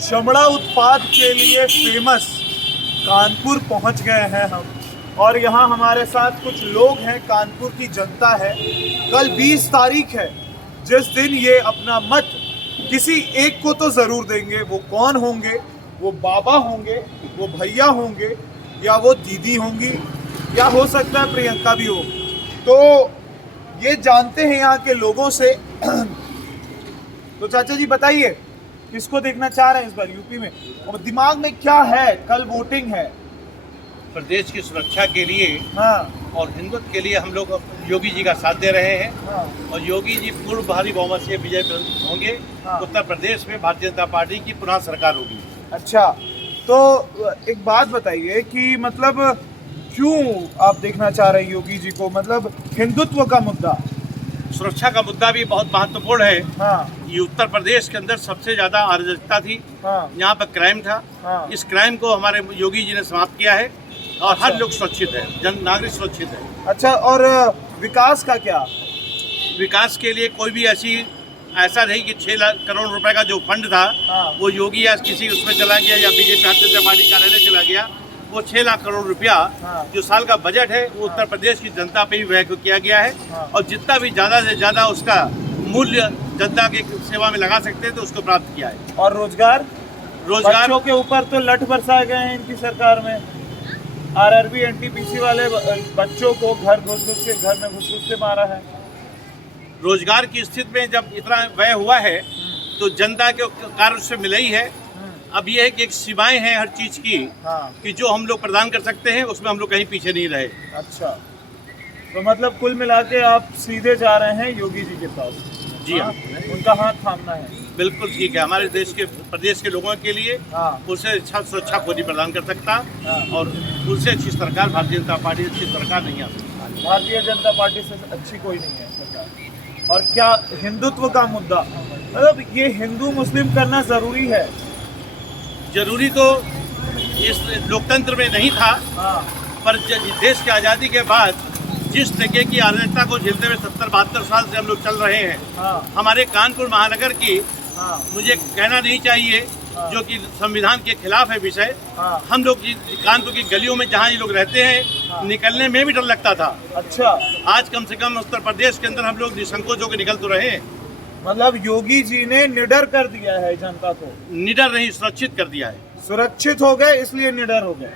चमड़ा उत्पाद के लिए फेमस कानपुर पहुंच गए हैं हम, और यहाँ हमारे साथ कुछ लोग हैं, कानपुर की जनता है। कल 20 तारीख है, जिस दिन ये अपना मत किसी एक को तो ज़रूर देंगे। वो कौन होंगे? वो बाबा होंगे, वो भैया होंगे, या वो दीदी होंगी, या हो सकता है प्रियंका भी हो। तो ये जानते हैं यहाँ के लोगों से। तो चाचा जी बताइए, किसको देखना चाह रहे हैं इस बार यूपी में, और दिमाग में क्या है? कल वोटिंग है। प्रदेश की सुरक्षा के लिए हाँ और हिंदुत्व के लिए हम लोग योगी जी का साथ दे रहे हैं। हाँ और योगी जी पूर्ण भारी बहुमत से विजय होंगे। हाँ। उत्तर प्रदेश में भारतीय जनता पार्टी की पुनः सरकार होगी। अच्छा, तो एक बात बताइए कि मतलब क्यों आप देखना चाह रहे हैं योगी जी को? मतलब हिंदुत्व का मुद्दा, सुरक्षा का मुद्दा भी बहुत महत्वपूर्ण है। हाँ ये उत्तर प्रदेश के अंदर सबसे ज्यादा अराजकता थी, हाँ यहाँ पर क्राइम था। हाँ। इस क्राइम को हमारे योगी जी ने समाप्त किया है और हर अच्छा। लोग सुरक्षित है, जन नागरिक सुरक्षित है। अच्छा, और विकास का क्या? विकास के लिए कोई भी ऐसा नहीं कि 6 लाख करोड़ रुपए का जो फंड था हाँ। वो योगी या किसी उसमें चला गया या बीजेपी भारतीय जनता पार्टी कार्यालय चला गया। वो 6 लाख करोड़ रुपया हाँ। जो साल का बजट है वो उत्तर प्रदेश की जनता पे ही व्यय किया गया है। हाँ। और जितना भी ज़्यादा से ज़्यादा उसका मूल्य जनता की सेवा में लगा सकते हैं तो उसको प्राप्त किया है। और रोजगार बच्चों के ऊपर तो लठ बरसाए गए हैं इनकी सरकार में। आरआरबी एनटीपीसी वाले बच्चों को घर घुस के मारा है। रोजगार की स्थिति में जब इतना व्यय हुआ है तो जनता के कार्य उससे मिला ही है। अब ये है कि एक सीमाएं हैं हर चीज की, हाँ। कि जो हम लोग प्रदान कर सकते हैं उसमें हम लोग कहीं पीछे नहीं रहे। अच्छा, तो मतलब कुल मिला के आप सीधे जा रहे हैं योगी जी के पास? जी हाँ। उनका हाथ थामना है। बिल्कुल ठीक है। हमारे देश के प्रदेश के लोगों के लिए हाँ। उससे अच्छा सुरक्षा को नहीं प्रदान कर सकता। हाँ। और उससे अच्छी सरकार भारतीय जनता पार्टी अच्छी सरकार नहीं आ सकती। भारतीय जनता पार्टी से अच्छी कोई नहीं है सरकार। और क्या हिंदुत्व का मुद्दा, मतलब ये हिंदू मुस्लिम करना जरूरी है? जरूरी तो इस लोकतंत्र में नहीं था, हाँ पर देश की आज़ादी के बाद जिस तरीके की अराजकता को झेलते हुए 70-72 साल से हम लोग चल रहे हैं, हाँ हमारे कानपुर महानगर की हाँ मुझे कहना नहीं चाहिए हाँ। जो कि संविधान के खिलाफ है विषय। हाँ। हम लोग कानपुर की गलियों में जहाँ ये लोग रहते हैं, हाँ। निकलने में भी डर लगता था। अच्छा, आज कम से कम उत्तर प्रदेश के अंदर हम लोग निसंकोच होकर निकल तो रहे हैं। मतलब योगी जी ने निडर कर दिया है जनता को। निडर नहीं, सुरक्षित कर दिया है। सुरक्षित हो गए इसलिए निडर हो गए।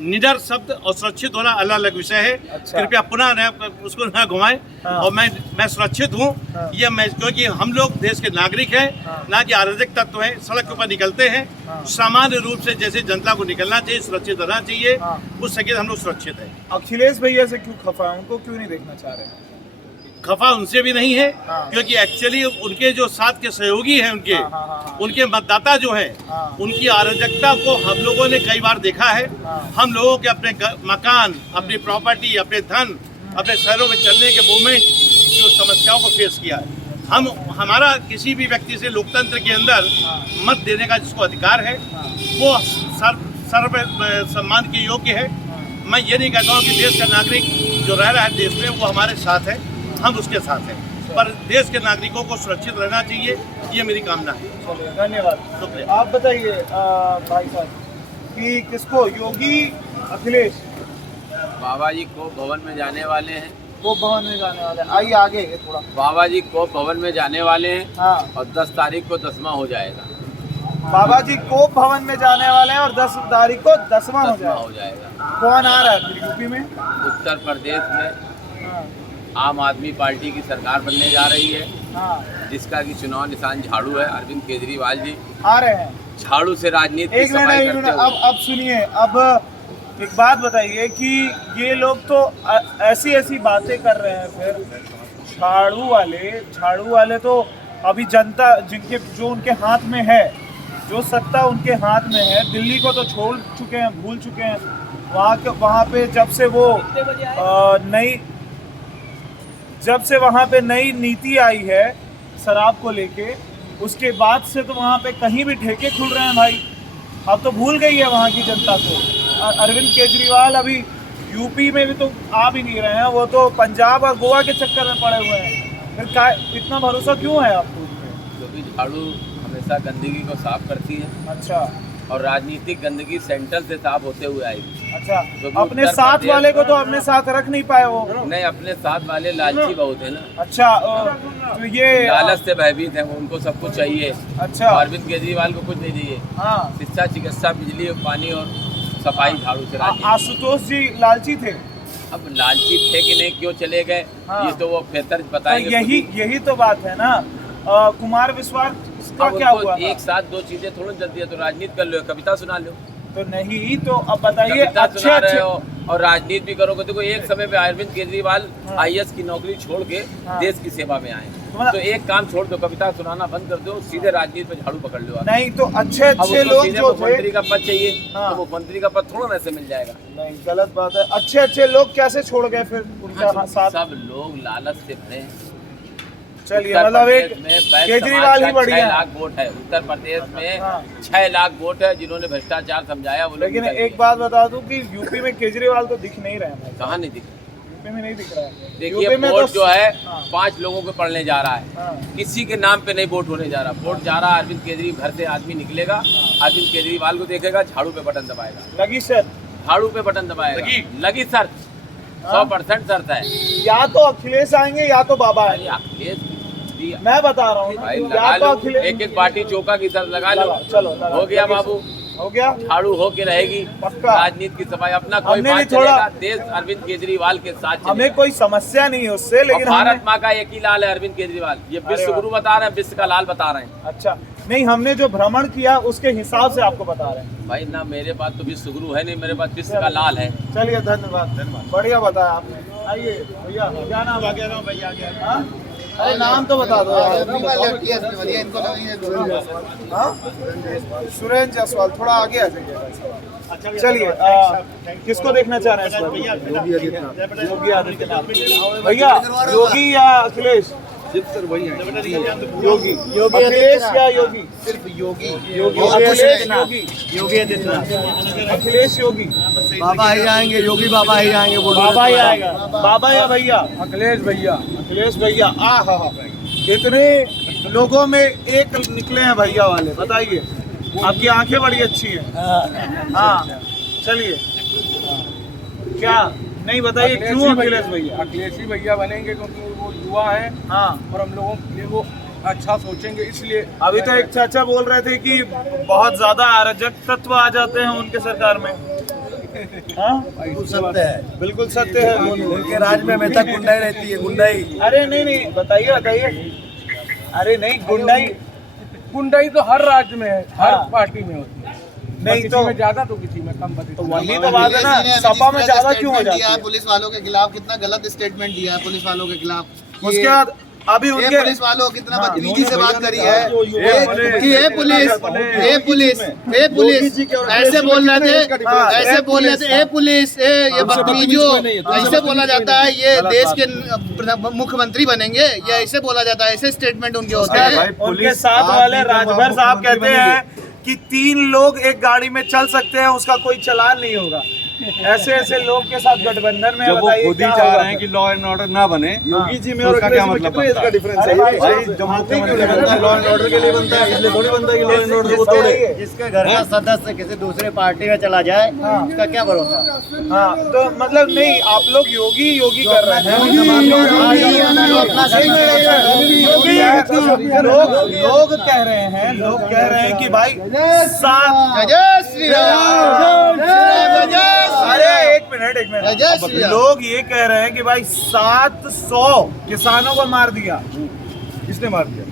निडर शब्द और सुरक्षित होना अलग अलग विषय है। अच्छा। कृपया पुनः उसको न घुमाएं। हाँ। और मैं सुरक्षित हूँ। हाँ। ये मैं, क्योंकि हम लोग देश के नागरिक हैं, हाँ। ना कि अराजक तत्व हैं। सड़क के ऊपर निकलते हैं हाँ। सामान्य रूप से, जैसे जनता को निकलना चाहिए, सुरक्षित रहना चाहिए। हाँ। उस सके हम लोग सुरक्षित हैं। अखिलेश भैया से क्यों खफा है? उनको क्यों नहीं देखना चाह रहे हैं? खफा उनसे भी नहीं है, हाँ। क्योंकि एक्चुअली उनके जो साथ के सहयोगी हैं उनके हाँ, हाँ, हाँ, हाँ। उनके मतदाता जो हैं, हाँ। उनकी अराजकता को हम लोगों ने कई बार देखा है। हाँ। हम लोगों के अपने मकान, अपनी प्रॉपर्टी, अपने धन, अपने शहरों में चलने के मूवमेंट की उस समस्याओं को फेस किया है। हमारा किसी भी व्यक्ति से लोकतंत्र के अंदर हाँ। मत देने का जिसको अधिकार है, हाँ। वो सर्व सम्मान के योग्य है। मैं ये नहीं कहता हूँ कि देश का नागरिक जो रह रहा है देश में वो हमारे साथ है, हम उसके साथ हैं, पर देश के नागरिकों को सुरक्षित रहना चाहिए, ये मेरी कामना है। चलिए, धन्यवाद। शुक्रिया। आप बताइए भाई साहब कि किसको, योगी अखिलेश? बाबा जी कोप भवन में जाने वाले हैं। वो भवन में जाने वाले हैं। आइए आगे थोड़ा। बाबा जी कोप भवन में जाने वाले हैं। हाँ, और 10 तारीख को 10वां हो जाएगा। बाबा जी कोप भवन में जाने वाले हैं और 10 तारीख को 10वां हो 10वां हो जाएगा। जाएगा। कौन आ रहा है फिर यूपी में? उत्तर प्रदेश में हाँ आम आदमी पार्टी की सरकार बनने जा रही है, हाँ, जिसका कि चुनाव निशान झाड़ू है। अरविंद केजरीवाल जी आ रहे हैं। झाड़ू से राजनीति की एक मिनट, सफाई एक मिनट, करते हुए। अब सुनिए। अब एक बात बताइए कि ये लोग तो ऐसी ऐसी बातें कर रहे हैं, फिर झाड़ू वाले तो अभी जनता जिनके जो उनके हाथ में है, जो सत्ता उनके हाथ में है, दिल्ली को तो छोड़ चुके हैं, भूल चुके हैं। वहाँ पे जब से वहाँ पे नई नीति आई है शराब को लेके, उसके बाद से तो वहाँ पे कहीं भी ठेके खुल रहे हैं भाई। अब तो भूल गई है वहाँ की जनता को। अरविंद केजरीवाल अभी यूपी में भी तो आ भी नहीं रहे हैं, वो तो पंजाब और गोवा के चक्कर में पड़े हुए हैं। फिर इतना भरोसा क्यों है आपको उन पे? क्योंकि झाड़ू हमेशा गंदगी को साफ करती है अच्छा और राजनीतिक गंदगी सेंटर से साफ होते हुए आएगी। अच्छा, तो अपने उत्तर साथ प्रदेश- वाले को तो अपने साथ रख नहीं पाए वो। नहीं, अपने साथ वाले लालची बहुत है ना, अच्छा, तो ये लालच से भयभीत है, उनको सब कुछ चाहिए। अच्छा, अरविंद केजरीवाल को कुछ नहीं चाहिए, हाँ, शिक्षा, चिकित्सा, बिजली, पानी और सफाई झाड़ू से राजनीति। आशुतोष जी लालची थे। अब लालची थे कि नहीं, क्यों चले गए, हाँ। ये तो वो बेहतर तो बताएंगे। यही तो बात है ना। कुमार विश्वास का अब क्या उनको हुआ था? एक साथ दो चीजें थोड़ी चलती है, तो राजनीति कर लो, कविता सुना लो। तो नहीं, तो अब बताइए, कविता अच्छे सुना रहे अच्छे हो और राजनीति भी करोगे। देखो एक समय पे अरविंद केजरीवाल हाँ। आईएएस की नौकरी छोड़ के हाँ। देश की सेवा में आए, मतलब- तो एक काम छोड़ दो, कविता सुनाना बंद कर दो, सीधे राजनीति पे झाड़ू पकड़ लो आप। नहीं, तो अच्छे अब अच्छे उसको लोग सीधे जो थे, मुख्यमंत्री का पद चाहिए, हाँ। तो मुख्यमंत्री का पद थोड़ा ना ऐसे मिल जाएगा। नहीं, गलत बात है। अच्छे अच्छे लोग कैसे छोड़ गए फिर उनका साथ? सब लोग लालच से भरे हैं। चलिए, उत्तर मतलब प्रदेश एक में बैठ केजरीवाल समाज ही का बढ़िया 6 है। लाख वोट है उत्तर प्रदेश में, हाँ। 6 लाख वोट है, जिन्होंने भ्रष्टाचार समझाया वो लोग लेकिन निकल एक गए। बात बता दूं कि यूपी में केजरीवाल तो दिख नहीं रहे हैं। कहाँ नहीं दिख, यूपी में नहीं दिख रहा है। देखिए यूपी में वोट तो- जो है हाँ। 5 लोगों को पड़ने जा रहा है, हाँ, किसी के नाम पे नहीं वोट होने जा रहा, वोट जा रहा है अरविंद केजरीवाल। घर से आदमी निकलेगा, अरविंद केजरीवाल को देखेगा, झाड़ू पे बटन दबाएगा, लगी सर, झाड़ू पे बटन दबाएगा, लगी सर्च, 100% सर्च है। या तो अखिलेश आएंगे या तो बाबा अरे आएंगे। अखिलेश भी- मैं बता रहा हूँ ना, भाई या लगा तो लो, अखिलेश, एक एक बाटी चौका की तरह लगा लो, चलो लगा। हो गया बाबू, हो गया। झाड़ू हो के रहेगी पक्का। राजनीति की सफाई। अपना कोई हमने भी बात थोड़ा- चलेगा, देश अरविंद केजरीवाल के साथ हमें चलेगा। कोई समस्या नहीं है उससे, और लेकिन भारत हमने, माँ का एक ही लाल है अरविंद केजरीवाल, ये विश्व वाह। गुरु बता रहे हैं, विश्व का लाल बता रहे हैं। अच्छा नहीं, हमने जो भ्रमण किया उसके हिसाब से आपको बता रहे हैं। भाई ना मेरे पास तो विश्व गुरु है नहीं, मेरे पास विश्व का लाल है। चलिए, धन्यवाद, बढ़िया बताया आपने। आइए भैया, क्या नाम है? भैया, हाँ? अरे नाम तो बता दो यार। हाँ? सुरेंद्र जायसवाल, थोड़ा आगे आ जाइए। चलिए, किसको देखना चाह रहे हैं इस बार? योगी आदित्यनाथ। भैया, योगी या अखिलेश? योगी, अखिलेश या योगी? सिर्फ योगी योगी, अखिलेश योगी, अखिलेश योगी, बाबा ही आएंगे, योगी बाबा ही आएंगे। बाबा ही आएगा। बाबा या भैया? अखिलेश भैया। अखिलेश भैया। हा, कितने लोगों में एक निकले हैं भैया वाले, बताइए। आपकी आंखें बड़ी अच्छी हैं। हाँ, चलिए, क्या नहीं बताइए, क्यों अखिलेश भैया? अखिलेशी भैया बनेंगे क्योंकि वो युवा हैं हाँ, और हम लोगों के लिए वो अच्छा सोचेंगे, इसलिए। अभी तो एक चाचा बोल रहे थे कि बहुत ज्यादा अराजक तत्व आ जाते हैं उनके सरकार में। हाँ, बिल्कुल सत्य है, बिल्कुल सत्य है। उनके राज में हमेशा गुंडाई रहती है, गुंडाई। अरे नहीं, बताइए। अरे नहीं, गुंडाई तो हर राज्य में है, हर हाँ। पार्टी में होती है। नहीं किसी तो में ज्यादा तो किसी में कम। तो वही तो बात है ना, सपा में ज्यादा क्यों हो जाती है? पुलिस वालों के खिलाफ कितना गलत स्टेटमेंट दिया है पुलिस वालों के खिलाफ। उसके बाद अभी ये उनके पुलिस वालों को कितना हाँ, बदतमीजी से बात करी है पुलिस- कि ये पुलिस ऐसे बोल रहे थे, हाँ, ऐसे बोल रहे थे, ये पुलिस ये बदतमीजों, ऐसे बोला जाता है ये देश के मुख्यमंत्री बनेंगे, ये ऐसे बोला जाता है, ऐसे स्टेटमेंट उनके होते हैं। उनके साथ वाले राजभर साहब कहते हैं कि 3 लोग एक गाड़ी में चल सकते हैं, उसका कोई चालान नहीं होगा। ऐसे लोग के साथ गठबंधन में, जब वो बताइए खुद ही क्या चाह होगा रहे हैं कि लॉ एंड ऑर्डर ना बने, योगी जी में तो और उसका क्या मतलब बनता है? डिफरेंस है? भाई, जब मुख्यमंत्री बनता है लॉ एंड ऑर्डर के लिए बनता है, इसलिए थोड़ी बनता है कि लॉ एंड ऑर्डर को तोड़े। जिसके घर का सदस्य किसी दूसरे पार्टी में चला जाए हाँ। उसका क्या भरोसा। हाँ, तो मतलब नहीं, आप लोग योगी कर रहे हैं। लोग कह रहे हैं कि भाई सात, जय श्री राम, जय अरे एक मिनट जय श्री राम। लोग ये कह रहे हैं कि भाई 700 किसानों को मार दिया। किसने मार दिया?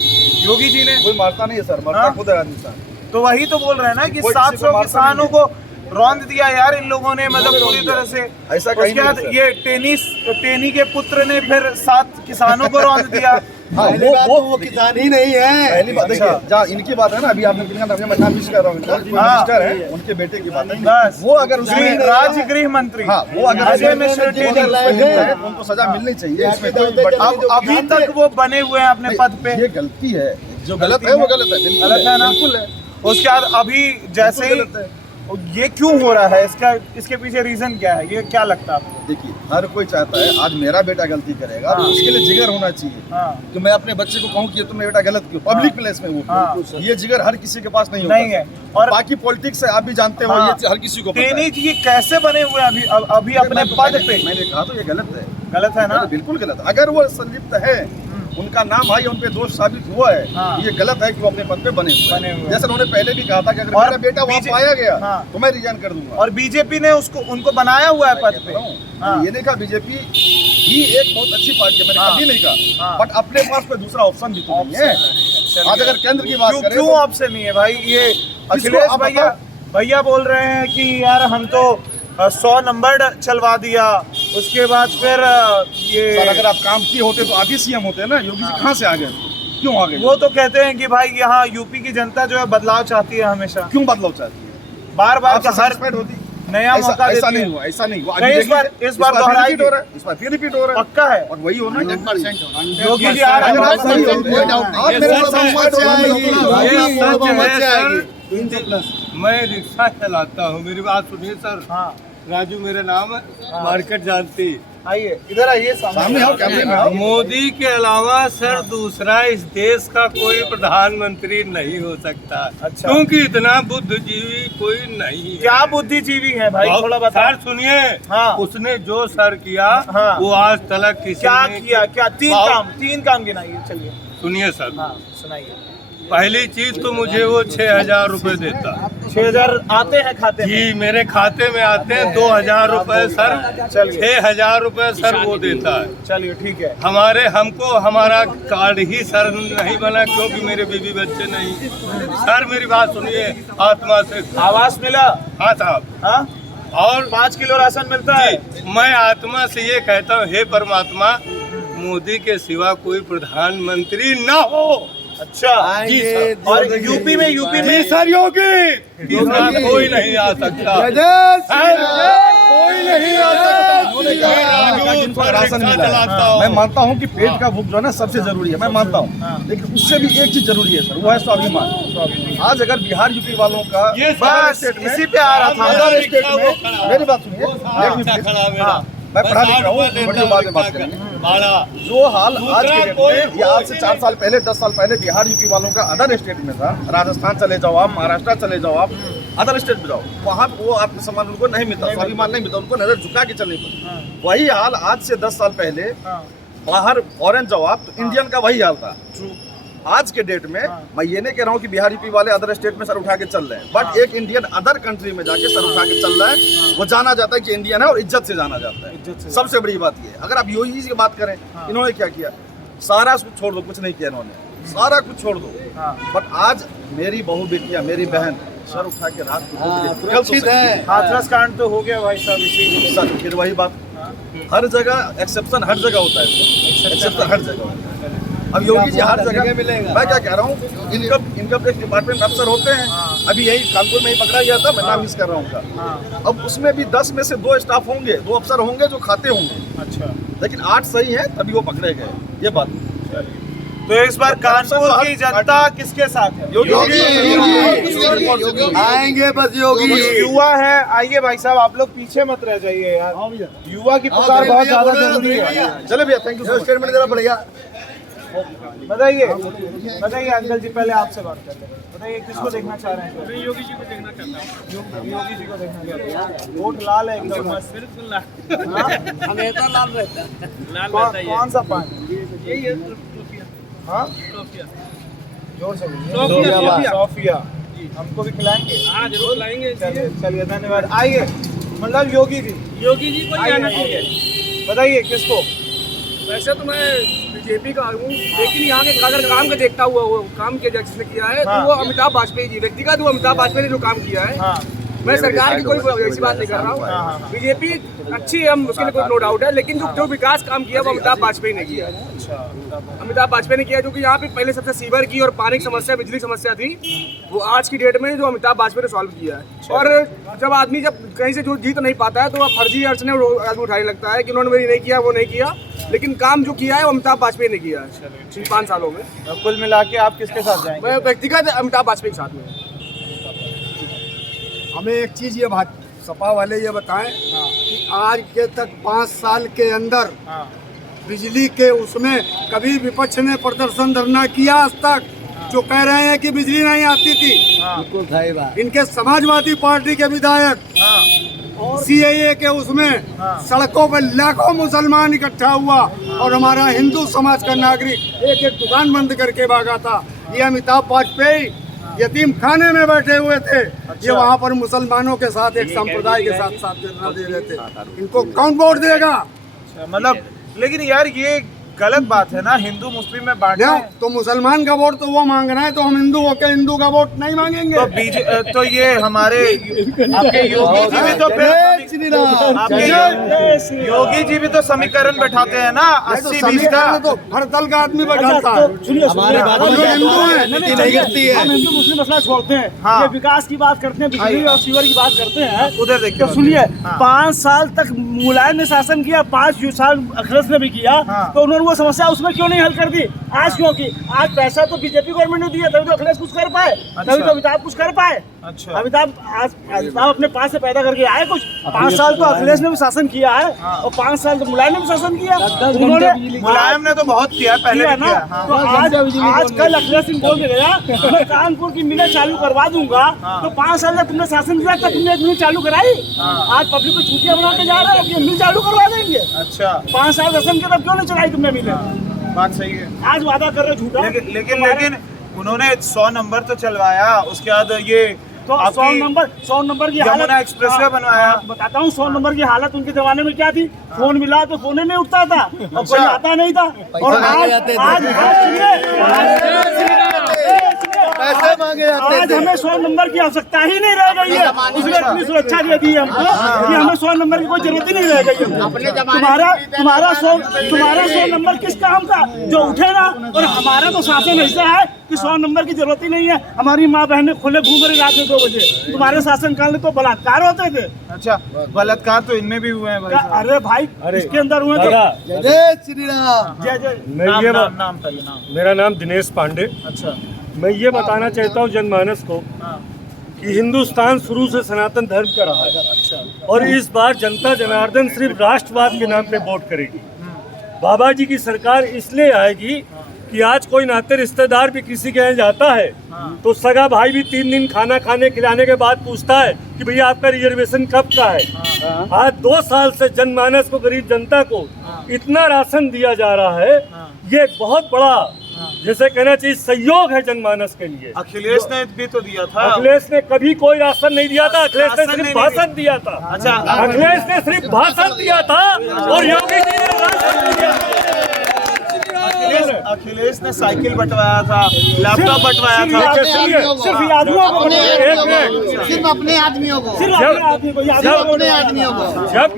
योगी जी ने। कोई मारता नहीं है सर, हाँ? मरता खुद है इंसान। तो वही तो बोल रहे हैं ना कि कोई किसी को 700 मारता किसानों नहीं को रौंद दिया यार इन लोगों ने, मतलब पूरी तरह से। ऐसा कहीं उसके बाद नहीं है, ये टेनी के पुत्र ने फिर 7 किसानों को रौंद दिया। वो किसान ही नहीं है। पहली बात देखिए, जहाँ इनकी बात है ना, अभी आपने मैं नाम विश कर रहा हूँ, मिनिस्टर है, उनके बेटे की बात है। बस वो अगर उसमें राज्य गृह मंत्री, हाँ, वो अगर अजय मिश्र टेनी, उनको सजा मिलनी चाहिए, इसमें कोई अब अभी तक वो बने हुए हैं अपने पद पे। ये गलती है, जो गलत है वो गलत है, गलत है ना? बिल्कुल है। उसके बाद अभी जैसे ही और ये क्यों हो रहा है, इसके पीछे रीजन क्या है, ये क्या लगता है आपको? देखिए, हर कोई चाहता है आज मेरा बेटा गलती करेगा तो उसके लिए जिगर होना चाहिए कि मैं अपने बच्चे को कहूँ कि तुमने बेटा गलत क्यों, पब्लिक प्लेस में वो ये जिगर हर किसी के पास नहीं होता नहीं है। और बाकी पॉलिटिक्स है, आप भी जानते हो, ये हर किसी को पता है। तेनी जी कैसे बने हुए अभी अपने पद पे? मैंने कहा तो ये गलत है ना? बिल्कुल गलत। अगर वो संलिप्त है, उनका नाम है, उन पे दोष साबित हुआ है, ये गलत है कि वो अपने पद पे बने हुए हैं। जैसे उन्होंने पहले भी कहा था कि अगर मेरा बेटा वहाँ पाया गया तो मैं रिजाइन कर दूंगा। और बीजेपी ने उनको बनाया हुआ है पद पे। ये नहीं कहा बीजेपी ही एक बहुत अच्छी पार्टी है, मैंने कभी नहीं कहा, बट अपने पास कोई दूसरा ऑप्शन भी तो नहीं है। आज अगर केंद्र की बात करें, क्यों ऑप्शन नहीं है भाई? ये अखिलेश भैया बोल रहे हैं कि यार हम तो 100 नंबर चलवा दिया, उसके बाद फिर ये अगर आप काम किए होते तो आप ही सीएम होते हैं ना। योगी जी कहाँ से आ गए, क्यों आ गए? वो तो कहते हैं कि भाई यहाँ यूपी की जनता जो है बदलाव चाहती है हमेशा। क्यों बदलाव चाहती है? बार बार हर होती नया मौका देती ऐसा है। नहीं हुआ, ऐसा नहीं हुआ। इस बार दोहराई रिपीट हो रहा है, इस बार फिर रिपीट हो रहा है, पक्का है। और वही होना 100% योगी जी आ रहे हैं। मैं रिक्शा चलाता हूँ, मेरी बात सुनिए सर। हाँ राजू मेरा नाम है, मार्केट जानती। आइए इधर आइए, सामने आओ, कैमरे में आओ। मोदी के अलावा सर दूसरा इस देश का कोई प्रधानमंत्री नहीं हो सकता। अच्छा। क्योंकि इतना बुद्धिजीवी कोई नहीं है। क्या बुद्धिजीवी है भाई, थोड़ा बता। सर सुनिए, हाँ। उसने जो सर किया वो आज तक किसी क्या ने किया? क्या तीन काम गिनाइए, चलिए। सुनिए सर, हाँ सुनाइए। पहली चीज तो मुझे वो 6,000 रुपए देता। 6,000 आते हैं खाते में? जी मेरे खाते में आते हैं 2,000 रुपए सर। चलिए। 6,000 रुपए सर वो देता है। चलिए ठीक है। हमको हमारा कार्ड ही सर नहीं बना क्योंकि मेरे बीवी बच्चे नहीं। सर मेरी बात सुनिए, आत्मा से आवास मिला? हाँ साहब। हाँ, और 5 किलो राशन मिलता है? मैं आत्मा से ये कहता हूँ, हे परमात्मा, मोदी के सिवा कोई प्रधानमंत्री ना हो। अच्छा जी सर। और यूपी में जी सर, योगी कोई नहीं आ सकता, कोई नहीं आ सकता। राशन मिला। मैं मानता हूँ कि पेट का भूख जो है ना सबसे जरूरी है, मैं मानता हूँ, लेकिन उससे भी एक चीज जरूरी है सर, वो है स्वाभिमान। आज अगर बिहार यूपी वालों का बस इसी पे आ रहा था। अदर स्टेट में, मेरी बात सुनिए, मैं पढ़ा लिख रहा हूँ, बड़ी बाद में बात करेंगे। जो हाल आज के डेट में, या आज से 4 साल पहले 10 साल पहले बिहार यूपी वालों का अदर स्टेट में था, राजस्थान चले जाओ आप, महाराष्ट्र चले जाओ आप, अदर स्टेट में जाओ, वहाँ वो आत्मसम्मान उनको नहीं मिलता, स्वाभिमान नहीं मिलता, उनको नजर झुका के चलनी पड़ती। वही हाल आज से 10 साल पहले बाहर फॉरेन जाओ आप, तो इंडियन का वही हाल था। आज के डेट में मैं ये नहीं कह रहा हूँ कि बिहार यूपी वाले अदर स्टेट में सर उठा के चल रहे हैं, बट एक इंडियन अदर कंट्री में जाके सर उठा के चल रहा है, वो जाना जाता है कि इंडियन है और इज्जत से जाना जाता है। सबसे बड़ी बात ये, अगर आप योगी जी की बात करें, इन्होंने क्या किया? सारा कुछ छोड़ दो, कुछ नहीं किया इन्होंने, सारा कुछ छोड़ दो, बट आज मेरी बहू बेटियां, मेरी बहन सर उठा के रात को हाथरस कांड तो हो गया भाई साहब, इसी सर फिर वही बात, हर जगह एक्सेप्शन हर जगह होता है, एक्सेप्शन हर जगह होता है। अब योगी जी हर जगह मिलेगा। मैं क्या कह रहा हूँ, इनकम टैक्स डिपार्टमेंट अफसर होते हैं, अभी यही कानपुर में ही पकड़ा गया था, मैं नाम मिस कर रहा हूँ उनका। अब उसमें भी 10 में से 2 स्टाफ होंगे, 2 अफसर होंगे जो खाते होंगे। अच्छा, लेकिन 8 सही है तभी वो पकड़े गए, ये बात। तो इस बार कानपुर की जनता किसके साथ है? योगी आएंगे बस योगी। युवा है, आइए भाई साहब, आप लोग पीछे मत रह जाइए यार, युवा की पुकार बहुत ज्यादा जरूरी है। चले भैया, थैंक यू। स्टेटमेंट देना पड़ेगा। बताइए अंकल जी, पहले आपसे बात कर लें। बताइए किसको देखना चाह रहे हैं? योगी जी को देखना चाहता हूँ। योगी जी को देखना चाहता हूँ। वोट लाल है एकदम मस्त, बिल्कुल लाल, हमेशा लाल रहता है। लाल रहता है। कौन सा पान? यही है, हाँ जोर से सोफिया। हमको भी खिलाएंगे? हाँ जरूर खिलाएंगे। चलिए धन्यवाद। आइए, मतलब योगी जी को जाना चाहिए। बताइए किसको? वैसे तो मैं बीजेपी का हूँ, लेकिन यहाँ के अगर काम का देखता हुआ वो काम किया जिसने किया है, तो वो अमिताभ वाजपेयी जी, व्यक्तिगत वो अमिताभ वाजपेयी ने जो काम किया है। मैं सरकार की कोई ऐसी बात नहीं कर रहा हूँ। बीजेपी अच्छी है, उसके लिए कोई नो डाउट है, लेकिन जो विकास काम किया वो अमिताभ वाजपेयी ने किया है। अमिताभ वाजपेयी ने किया, जो कि यहाँ पे पहले सबसे सीवर की और पानी की समस्या, बिजली समस्या थी, वो आज की डेट में जो अमिताभ वाजपेयी ने सॉल्व किया है। और जब आदमी जब कहीं से जो जीत नहीं पाता है, तो वह फर्जी अड़चने आदमी उठाने लगता है कि उन्होंने मेरी नहीं किया, वो नहीं किया, लेकिन काम जो किया है वो अमिताभ वाजपेयी ने किया है 5 सालों में। कुल मिला के आप किसके साथ जाएंगे? मैं व्यक्तिगत अमिताभ वाजपेयी के साथ में। हमें एक चीज ये सपा वाले ये बताएं कि आज के तक 5 साल के अंदर बिजली के उसमें कभी विपक्ष ने प्रदर्शन धरना किया आज तक, जो कह रहे हैं कि बिजली नहीं आती थी। बिल्कुल सही बात। इनके समाजवादी पार्टी के विधायक CAA के उसमें सड़कों पर लाखों मुसलमान इकट्ठा हुआ और हमारा हिंदू समाज का नागरिक एक एक दुकान बंद करके भागा था। ये अमिताभ वाजपेयी यतीम खाने में बैठे हुए थे, ये वहाँ पर मुसलमानों के साथ एक संप्रदाय के साथ साथ धरना दे रहे थे। इनको कौन वोट देगा? मतलब लेकिन यार ये गलत बात है ना, हिंदू मुस्लिम में बांटना है। तो मुसलमान का वोट तो वो मांग रहा है, तो हम हिंदू होकर हिंदू का वोट नहीं मांगेंगे। तो ये हमारे आपके योगी जी भी तो योगी जी भी तो समीकरण बैठाते हैं ना 80-20 का। तो हर दल का आदमी बैठाता है। हमारे बात हम हिंदू हैं, नहीं करती है। हम हिंदू मुस्लिम मसला छोड़ते हैं, हाँ। ये विकास की बात करते हैं, बिजली और सीवर की बात करते हैं। उधर देखिए, तो सुनिए, हाँ। 5 साल तक मुलायम ने शासन किया, 5 साल अखिलेश ने भी किया, हाँ। तो उन्होंने वो समस्या उसमें क्यों नहीं हल कर दी? आज क्यों की? आज पैसा तो बीजेपी गवर्नमेंट ने दिया, तभी तो अखिलेश कुछ कर पाए, तभी तो अमिताभ कुछ कर पाए। अच्छा। अमिताभ अपने पास से पैदा करके आए कुछ। 5 साल तो अखिलेश ने भी शासन किया है, और 5 साल तो मुलायम ने भी शासन किया। उन्होंने मुलायम ने तो बहुत किया पहले किया भी ना, किया। तो आज कल अखिलेश सिंह बोल के गया मैं कानपुर की मिलें चालू करवा दूंगा, तो 5 साल तक तुमने शासन किया, तब तुमने एक मिल चालू कराई। आज पब्लिक को छुट्टियां बना के जा रहे हो कि मिल चालू करवा देंगे। अच्छा, 5 साल शासन के तब क्यों नहीं चलाई तुमने मिलें? बात सही है। आज वादा कर रहे हो झूठा। लेकिन उन्होंने 100 नंबर तो चलवाया, उसके बाद ये तो 100 नंबर की हालत, यमुना एक्सप्रेसवे बनवाया। बताता हूँ 100 नंबर की हालत उनके जमाने में क्या थी। फोन मिला तो फोन नहीं उठता था, और कोई आता नहीं था। और आज हमें 100 नंबर की आवश्यकता ही नहीं रह गई है। उसने इतनी सुरक्षा दे दी है हमको कि हमें 100 नंबर की कोई जरूरत ही नहीं रह गई है। तुम्हारा 100 नंबर किस काम का जो उठे ना? और हमारा तो शासन ऐसा है कि 100 नंबर की जरूरत ही नहीं है। हमारी माँ बहनें खुले घूम रही रात में 2 बजे। तुम्हारे शासन काल में तो बलात्कार होते थे। अच्छा, बलात्कार तो इनमें भी हुए हैं भाई। अरे भाई, इसके अंदर हुए तो जय श्री राम। जय जय। नाम था ये नाम। मेरा नाम दिनेश पांडे। अच्छा, मैं ये बताना चाहता हूँ जनमानस को कि हिंदुस्तान शुरू से सनातन धर्म का रहा है। अच्छा। और इस बार जनता जनार्दन सिर्फ राष्ट्रवाद के नाम पे वोट करेगी। बाबा जी की सरकार इसलिए आएगी कि आज कोई नाते रिश्तेदार भी किसी के यहाँ जाता है तो सगा भाई भी 3 दिन खाना खाने खिलाने के बाद पूछता है कि भैया आपका रिजर्वेशन कब का है। आज 2 साल से जनमानस को, गरीब जनता को इतना राशन दिया जा रहा है, ये बहुत बड़ा जैसे कहना चाहिए सहयोग है जनमानस के लिए। अखिलेश ने भी तो दिया था। अखिलेश ने कभी कोई राशन नहीं दिया था, अखिलेश ने सिर्फ भाषण दिया था। अच्छा, अखिलेश ने सिर्फ भाषण दिया था और योगी जी ने राशन दिया। अखिलेश ने साइकिल बंटवाया था, लैपटॉप बंटवाया था। सिर्फ यादवों को, सिर्फ अपने आदमियों को, सिर्फ अपने आदमी को, अपने आदमियों को। जब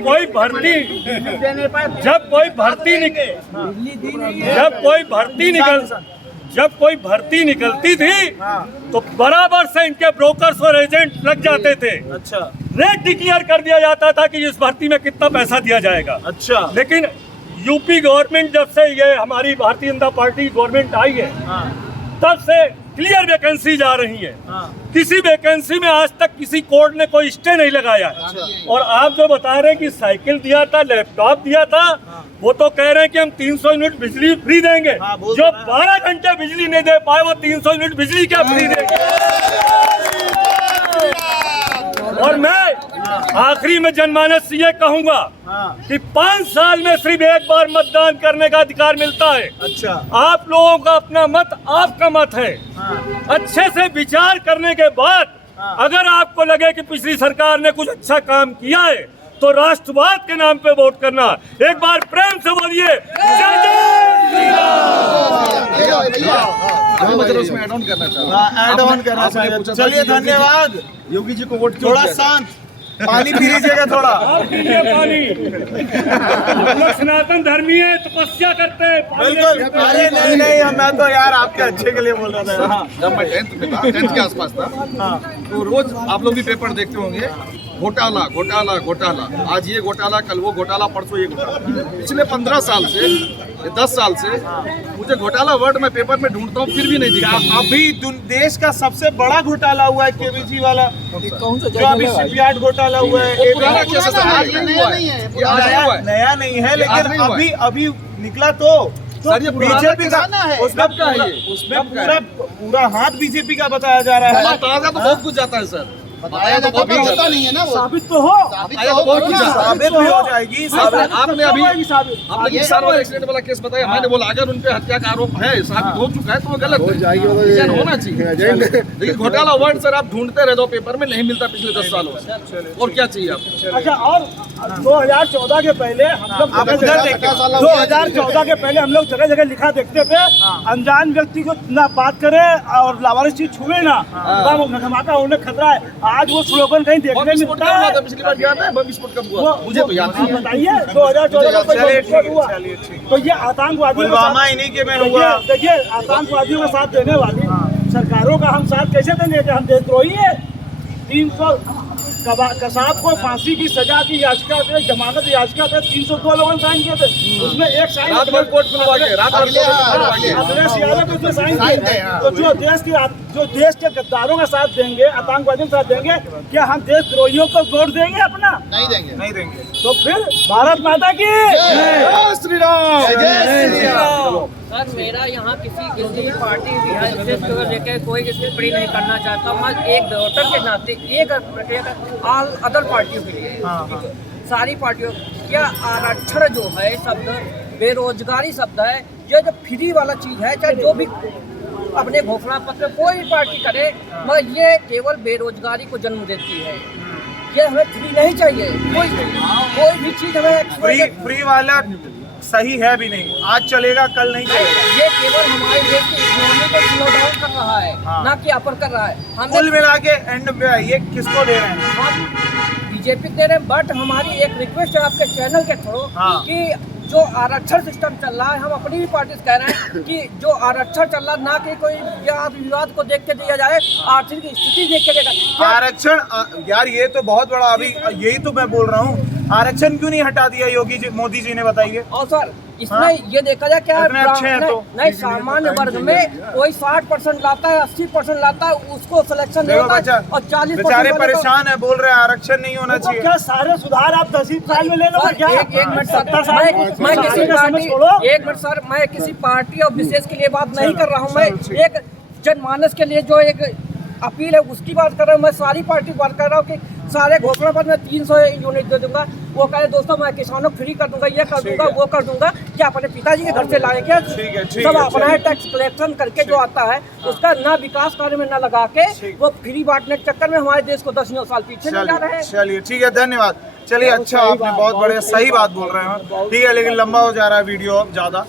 कोई भर्ती निकलती थी तो बराबर से इनके ब्रोकर्स और एजेंट लग जाते थे। अच्छा, रेट डिक्लेयर कर दिया जाता था कि इस भर्ती में कितना पैसा दिया जाएगा। अच्छा, लेकिन यूपी गवर्नमेंट जब से ये हमारी भारतीय जनता पार्टी गवर्नमेंट आई है, तब से क्लियर वैकेंसी जा रही है। किसी वैकेंसी में आज तक किसी कोर्ट ने कोई स्टे नहीं लगाया। और आप जो बता रहे हैं कि साइकिल दिया था, लैपटॉप दिया था, वो तो कह रहे हैं कि हम 300 यूनिट बिजली फ्री देंगे। जो 12 घंटे बिजली नहीं दे पाए वो 300 यूनिट बिजली क्या फ्री देंगे? और मैं आखिरी में जनमानस से ये कहूंगा कि 5 साल में सिर्फ एक बार मतदान करने का अधिकार मिलता है। अच्छा, आप लोगों का अपना मत आपका मत है। अच्छे से विचार करने के बाद अगर आपको लगे कि पिछली सरकार ने कुछ अच्छा काम किया है तो राष्ट्रवाद के नाम पे वोट करना। एक बार प्रेम से बोलिए जय जय उसमें ऐड ऑन करना चाहता हूं। ऐड ऑन करना चाहिए। चलिए, धन्यवाद। योगी जी को वोट क्यों थोड़ा दिया? शांत, पानी पी लीजिएगा थोड़ा। आप पीजिए पानी। हम लोग सनातन धर्मी है, तपस्या करते हैं। बिल्कुल। अरे नहीं, मैं तो यार आपके अच्छे के लिए बोल रहा था। जब मैं 10th में था, 10th के आसपास था, तो रोज आप लोग भी पेपर देखते होंगे, घोटाला घोटाला घोटाला, आज ये घोटाला, कल वो घोटाला, परसों ये घोटाला। पिछले 15 साल से ये 10 साल से मुझे घोटाला वर्ड में पेपर में ढूंढता हूँ फिर भी नहीं दिखा। अभी देश का सबसे बड़ा घोटाला हुआ है केबीजी वाला, जो अभी शिपयार्ड घोटाला हुआ है। ये पुराना केस है सर, आज में नया नहीं है, ये आज हुआ है। नया नहीं है, लेकिन अभी निकला तो सर ये बीजेपी का है, उसमें पूरा हाथ बीजेपी का बताया जा रहा है। ताजा तो बहुत कुछ जाता है सर, बताया जाता है, होता नहीं है ना वो। साबित तो हो, बहुत कुछ जाता है। साबित भी हो जाएगी। आपने अभी किसान वाला एक्सीडेंट वाला केस बताया, मैंने बोला अगर उन पे हत्या का आरोप है, साबित हो चुका है तो वो गलत है, होना चाहिए। लेकिन घोटाला वर्ड सर आप ढूंढते रह जाओ पेपर में, नहीं मिलता पिछले 10 सालों से, और क्या चाहिए आपको? अच्छा, और 2014 के पहले हम लोग 2014 के पहले हम लोग जगह जगह लिखा देखते थे, अनजान व्यक्ति को ना बात करे और लावारिस चीज छुए ना, धमाका होने खतरा है। आज वो स्लोगन कहीं देखने मिलता है? पिछली बार याद है बम विस्फोट कब हुआ? मुझे तो याद नहीं है। बताइए 2014 में हुआ, तो ये आतंकवादियों पुलवामा इन्हीं के में हुआ। देखिए, आतंकवादियों का साथ देने वाली सरकारों का हम साथ कैसे देंगे कि हम देशद्रोही है? 300 कसाब को फांसी की सजा की याचिका पे, जमानत याचिका पे 302 लोगों ने साइन किए थे, उसमें एक साइन रात भर कोर्ट खुलवा के, रात भर अखिलेश यादव उसमें साइन किए। तो जो देश के गद्दारों का साथ देंगे, आतंकवादियों का साथ देंगे, क्या हम देशद्रोहियों को वोट देंगे अपना? नहीं देंगे, नहीं देंगे। तो फिर भारत माता की जय श्री राम। सर, मेरा यहाँ किसी पार्टी विशेष को लेकर कोई टिप्पणी नहीं करना चाहता हूँ। मैं एक वोटर के नाते एक ऑल अदर पार्टियों के लिए, सारी पार्टियों, क्या आरक्षण जो है शब्द, बेरोजगारी शब्द है, ये जो फ्री वाला चीज़ है, चाहे जो भी अपने घोषणा पत्र कोई भी पार्टी करे, मगर ये केवल बेरोजगारी को जन्म देती है। ये हमें फ्री नहीं चाहिए, कोई भी चीज़ हमें फ्री वाला सही है भी नहीं, आज चलेगा कल नहीं चलेगा। ये केवल हमारे देश की इकोनॉमी को स्लो डाउन कर रहा है, ना कि अपर कर रहा है। हम कुल मिला के एंड में ये किसको दे रहे हैं? हम बीजेपी दे रहे हैं, बट हमारी एक रिक्वेस्ट है आपके चैनल के थ्रू कि जो आरक्षण सिस्टम चल रहा है, हम अपनी भी पार्टी से कह रहे हैं कि जो आरक्षण चल रहा है, ना कि कोई जात विवाद को देख के दिया जाए, आर्थिक स्थिति देख के देगा। आरक्षण यार ये तो बहुत बड़ा, अभी यही तो मैं बोल रहा हूँ, आरक्षण क्यों नहीं हटा दिया योगी जी, मोदी जी ने, बताइए। और सर इसमें ये देखा जाए क्या अच्छे हैं तो नहीं, सामान्य वर्ग में कोई 60% लाता है, 80% लाता है, उसको सिलेक्शन नहीं होता है, और 40% बेचारे परेशान है, बोल रहे हैं आरक्षण नहीं होना चाहिए। क्या सारे सुधार आप 10 साल में ले लो? क्या एक मिनट सर, मैं किसी पार्टी और विशेष के लिए बात नहीं कर रहा हूँ, मैं एक जनमानस के लिए जो एक अपील है उसकी बात कर रहा हूँ। मैं सारी पार्टी बात कर रहा हूँ कि सारे घोषणा पत्र में 300 यूनिट दे दूंगा। वो कहे दोस्तों मैं किसानों फ्री कर दूंगा, ये कर दूंगा, वो कर दूंगा, क्या अपने पिताजी के घर से लाए क्या? सब अपना टैक्स कलेक्शन करके जो आता है उसका ना विकास कार्य में ना लगा के वो फ्री बांटने के चक्कर में हमारे देश को 10 साल पीछे ले जा रहे हैं। चलिए ठीक है, धन्यवाद। चलिए अच्छा, आपने बहुत बढ़िया सही बात बोल रहे हैं, ठीक है, लेकिन लंबा हो जा रहा है वीडियो अब ज्यादा।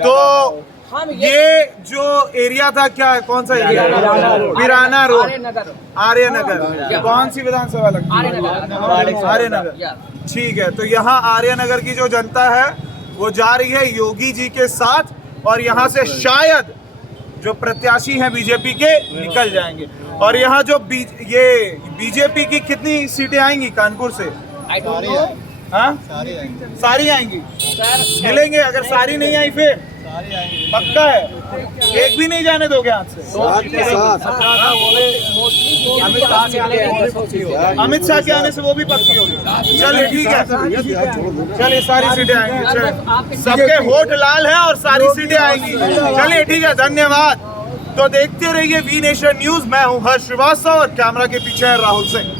तो ये जो एरिया था, क्या है, कौन सा एरिया? बिराना रोड, आर्य नगर। कौन सी विधानसभा लगती है? आर्य नगर। ठीक है, तो यहाँ आर्य नगर की जो जनता है वो जा रही है योगी जी के साथ, और यहाँ से शायद जो प्रत्याशी हैं बीजेपी के निकल जाएंगे। और यहाँ जो ये बीजेपी की कितनी सीटें आएंगी कानपुर से? हाँ, सारी आएंगी, मिलेंगे। अगर सारी नहीं आई फिर पक्का है, एक भी नहीं जाने दोगे हाथ से? अमित शाह के आने से वो भी पक्की होगी। चलिए ठीक है, चलिए सारी सीटें आएंगी, चलिए सबके वोट लाल है और सारी सीटें आएंगी। चलिए ठीक है, धन्यवाद। तो देखते रहिए वी नेशन न्यूज। मैं हूँ हर्ष श्रीवास्तव और कैमरा के पीछे है राहुल सिंह।